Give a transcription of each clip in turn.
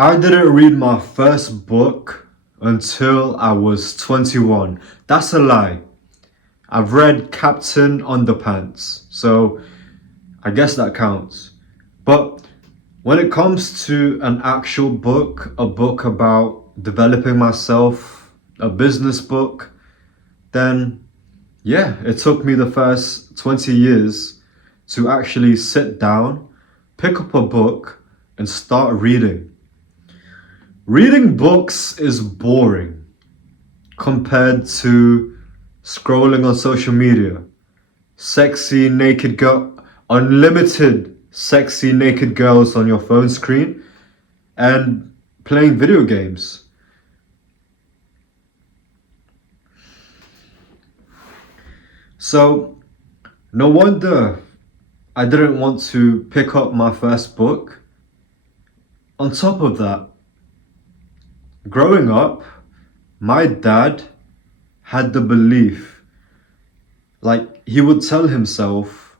I didn't read my first book until I was 21. That's a lie. I've read Captain Underpants, so I guess that counts. But when it comes to an actual book, a book about developing myself, a business book, then yeah, it took me the first 20 years to actually sit down, pick up a book, and start reading. Reading books is boring compared to scrolling on social media. Sexy naked girl, unlimited sexy naked girls on your phone screen, and playing video games. So, no wonder I didn't want to pick up my first book. On top of that, growing up, my dad had the belief, like he would tell himself,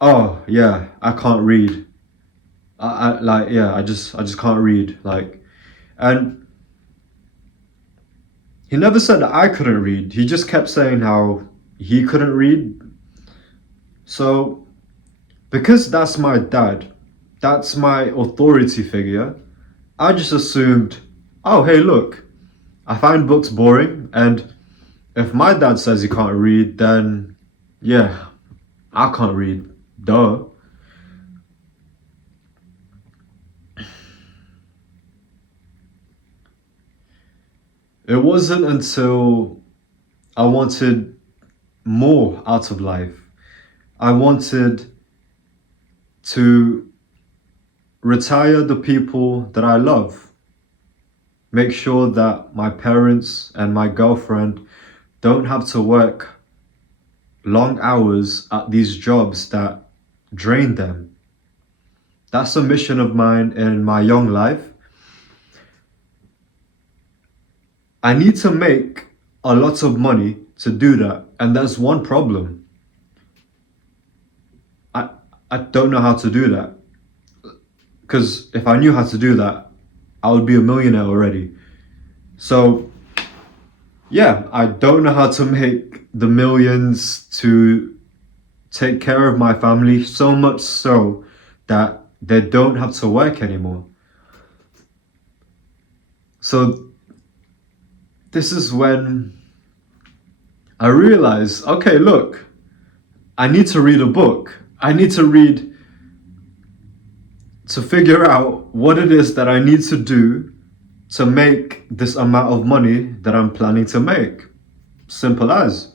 "Oh yeah, I can't read. I just can't read." And he never said that I couldn't read. He just kept saying how he couldn't read. So because that's my dad, that's my authority figure, I just assumed, oh hey look, I find books boring, and if my dad says he can't read, then yeah, I can't read. Duh. It wasn't until I wanted more out of life. I wanted to retire the people that I love, make sure that my parents and my girlfriend don't have to work long hours at these jobs that drain them. That's a mission of mine in my young life. I need to make a lot of money to do that, and there's one problem. I I don't know how to do that. Because if I knew how to do that, I would be a millionaire already. So yeah, I don't know how to make the millions to take care of my family, so much so that they don't have to work anymore. So this is when I realized, okay, look, I need to read a book. I need to read to figure out what it is that I need to do to make this amount of money that I'm planning to make. Simple as.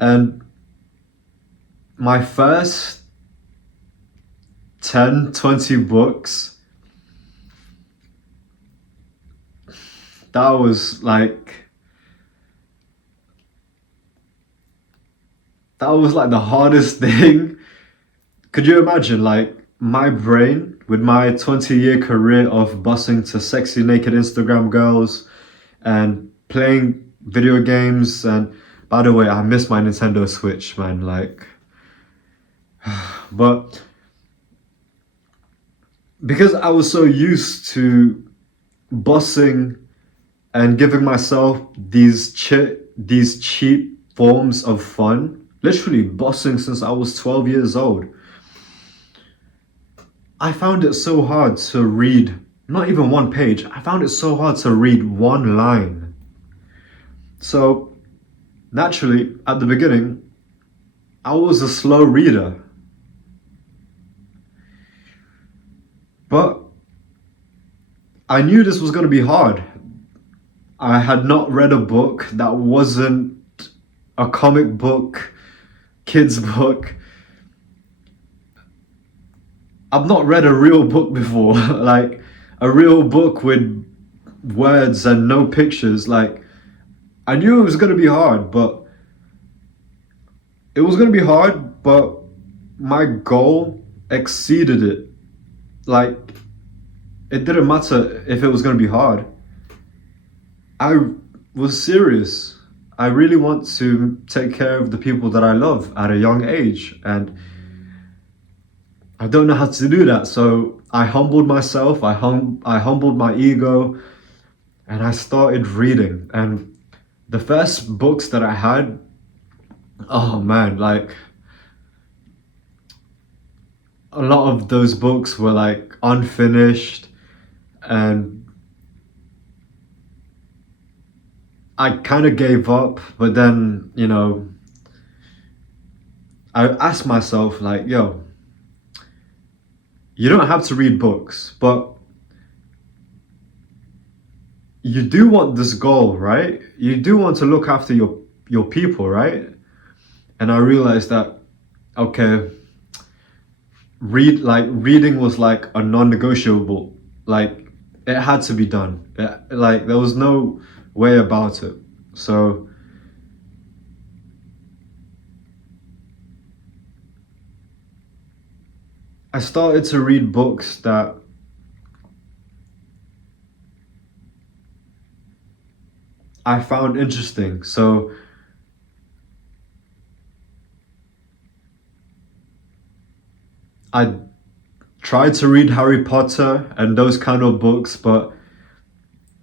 And my first 10, 20 books, that was like the hardest thing. Could you imagine, like, my brain with my 20-year career of busing to sexy naked Instagram girls and playing video games? And by the way, I miss my Nintendo Switch, man. Like, but because I was so used to bossing and giving myself these cheap forms of fun, literally bossing since I was 12 years old, I found it so hard to read not even one page. I found it so hard to read one line. So naturally, at the beginning, I was a slow reader. But I knew this was going to be hard. I had not read a book that wasn't a comic book, kids book. I've not read a real book before, like a real book with words and no pictures. Like, I knew it was going to be hard, but my goal exceeded it. Like, it didn't matter if it was going to be hard. I was serious. I really want to take care of the people that I love at a young age, and I don't know how to do that. So I humbled myself. I humbled my ego, and I started reading. And the first books that I had, oh man, like a lot of those books were like unfinished, and I kind of gave up. But then, I asked myself, like, yo, you don't have to read books, but you do want this goal, right? You do want to look after your people, right? And I realized that, okay, reading was like a non-negotiable. Like, it had to be done. Like, there was no way about it. So I started to read books that I found interesting. So I tried to read Harry Potter and those kind of books, but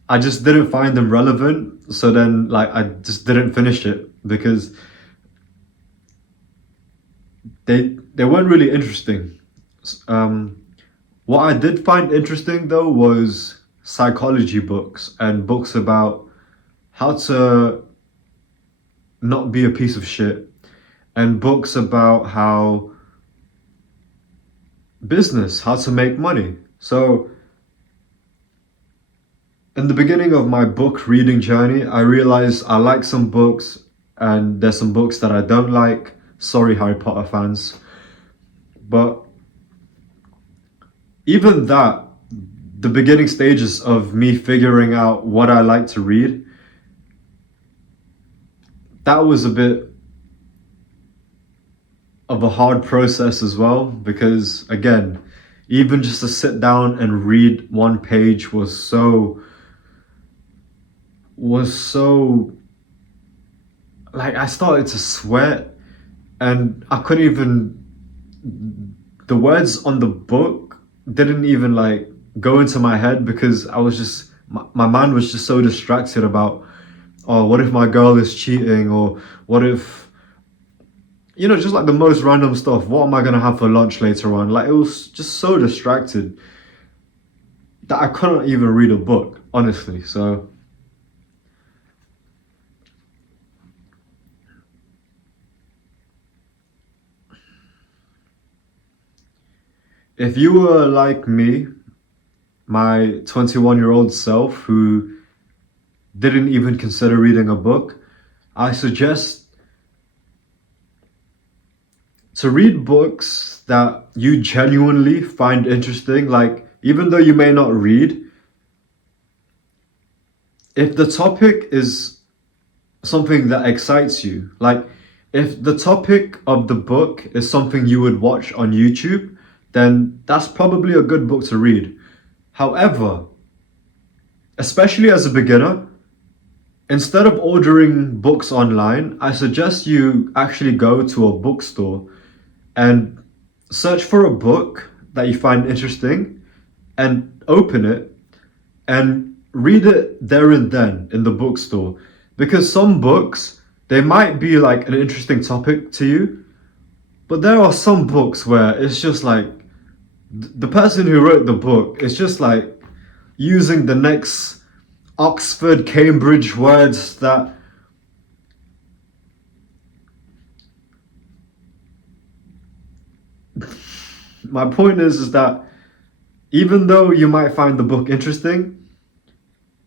I just didn't find them relevant. So then, like, I just didn't finish it because they weren't really interesting. Um, what I did find interesting though was psychology books and books about how to not be a piece of shit, and books about how to make money. So in the beginning of my book reading journey, I realized I like some books and there's some books that I don't like. Sorry, Harry Potter fans. But even that, the beginning stages of me figuring out what I like to read, that was a bit of a hard process as well, because again, even just to sit down and read one page was so like, I started to sweat, and I couldn't even, the words on the book didn't even like go into my head, because I was just, my mind was just so distracted about, oh, what if my girl is cheating, or what if, just like the most random stuff. What am I gonna have for lunch later on? Like, it was just so distracted that I couldn't even read a book, honestly. So if you were like me, my 21-year-old self who didn't even consider reading a book, I suggest to read books that you genuinely find interesting. Like, even though you may not read, if the topic is something that excites you, like if the topic of the book is something you would watch on YouTube, then that's probably a good book to read. However, especially as a beginner, instead of ordering books online, I suggest you actually go to a bookstore and search for a book that you find interesting and open it and read it there and then in the bookstore. Because some books, they might be like an interesting topic to you, but there are some books where it's just like the person who wrote the book is just like using the next Oxford, Cambridge words that my point is that even though you might find the book interesting,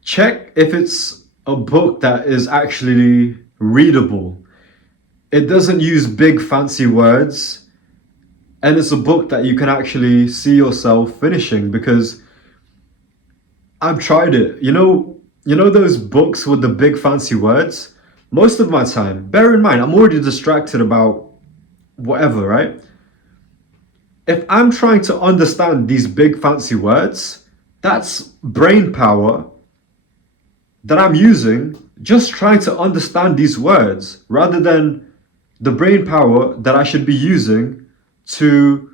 check if it's a book that is actually readable. It doesn't use big fancy words, and it's a book that you can actually see yourself finishing, because I've tried it. You know those books with the big fancy words? Most of my time, bear in mind, I'm already distracted about whatever, right? If I'm trying to understand these big fancy words, That's brain power that I'm using just trying to understand these words rather than the brain power that I should be using to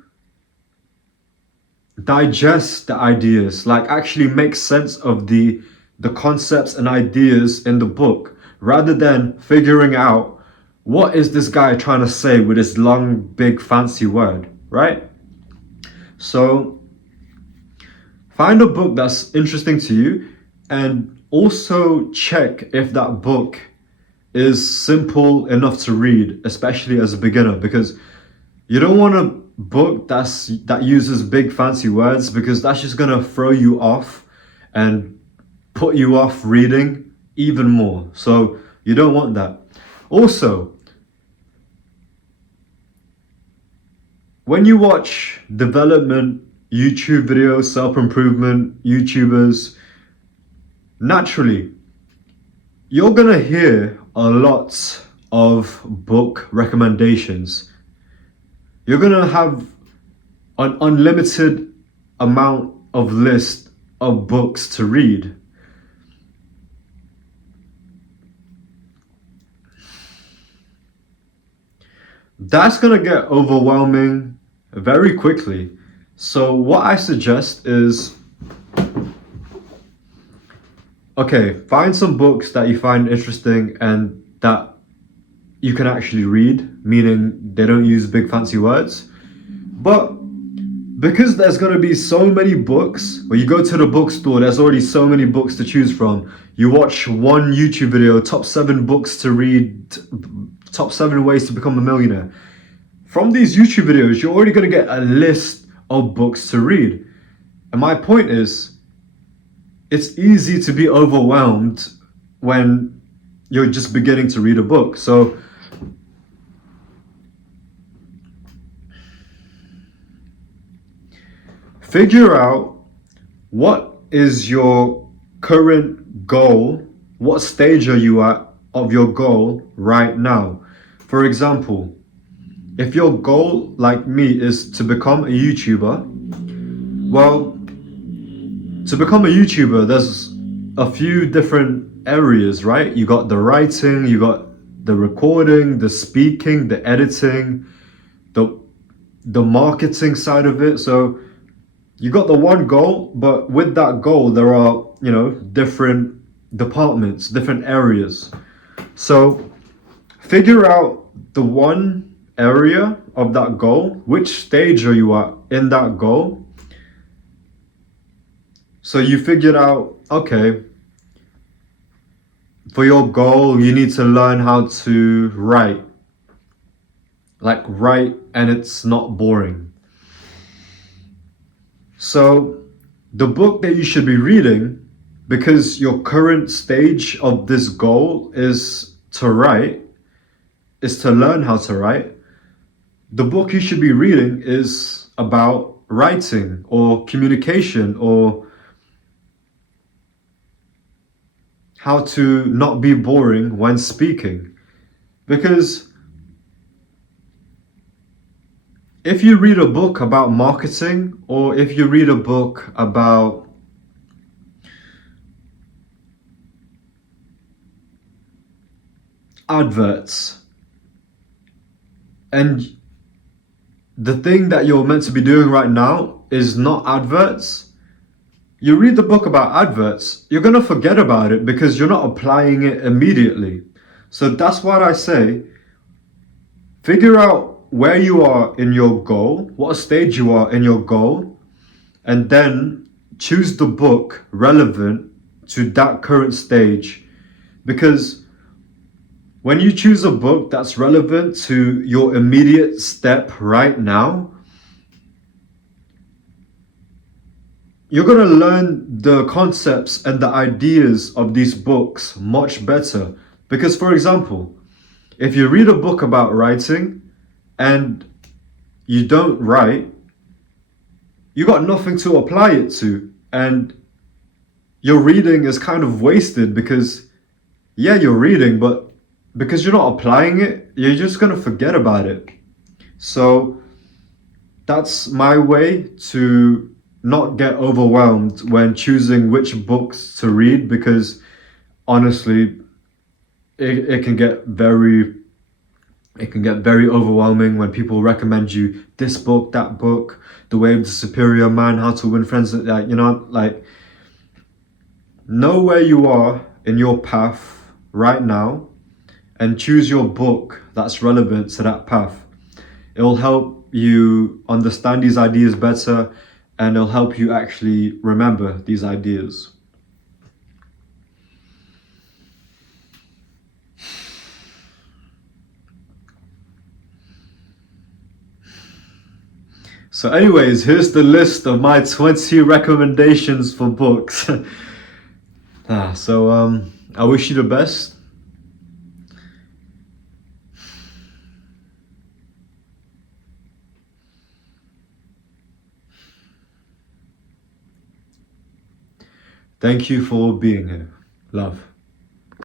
digest the ideas, like actually make sense of the concepts and ideas in the book rather than figuring out what is this guy trying to say with this long big fancy word, right? So find a book that's interesting to you and also check if that book is simple enough to read, especially as a beginner, because you don't want a book that uses big fancy words because that's just gonna throw you off and put you off reading even more. So you don't want that. Also, when you watch development YouTube videos, self-improvement YouTubers, naturally, you're gonna hear a lot of book recommendations. You're gonna have an unlimited amount of list of books to read. That's gonna get overwhelming very quickly. So what I suggest is, okay, find some books that you find interesting and that you can actually read, meaning they don't use big fancy words. But because there's going to be so many books, when you go to the bookstore, there's already so many books to choose from. You watch one YouTube video, top 7 books to read, top 7 ways to become a millionaire. From these YouTube videos, you're already going to get a list of books to read. And my point is, it's easy to be overwhelmed when you're just beginning to read a book. So figure out what is your current goal, what stage are you at of your goal right now. For example, if your goal, like me, is to become a YouTuber, well, to become a YouTuber, there's a few different areas, right? You got the writing, you got the recording, the speaking, the editing, the marketing side of it. So you got the one goal, but with that goal, there are, different departments, different areas. So figure out the one area of that goal. Which stage are you at in that goal? So you figured out, okay, for your goal, you need to learn how to write. Like write and it's not boring. So the book that you should be reading, because your current stage of this goal is to write, is to learn how to write, the book you should be reading is about writing or communication or how to not be boring when speaking. Because if you read a book about marketing, or if you read a book about adverts, and the thing that you're meant to be doing right now is not adverts, you read the book about adverts, you're going to forget about it because you're not applying it immediately. So that's what I say. Figure out where you are in your goal, what stage you are in your goal, and then choose the book relevant to that current stage. Because when you choose a book that's relevant to your immediate step right now, you're going to learn the concepts and the ideas of these books much better. Because, for example, if you read a book about writing and you don't write, you got nothing to apply it to. And your reading is kind of wasted because, yeah, you're reading, but because you're not applying it, you're just going to forget about it. So that's my way to not get overwhelmed when choosing which books to read, because honestly, it can get very overwhelming when people recommend you this book, that book, The Way of the Superior Man, How to Win Friends. Like, like, know where you are in your path right now and choose your book that's relevant to that path. It will help you understand these ideas better, and it'll help you actually remember these ideas. So anyways, here's the list of my 20 recommendations for books. I wish you the best. Thank you for being here. Love.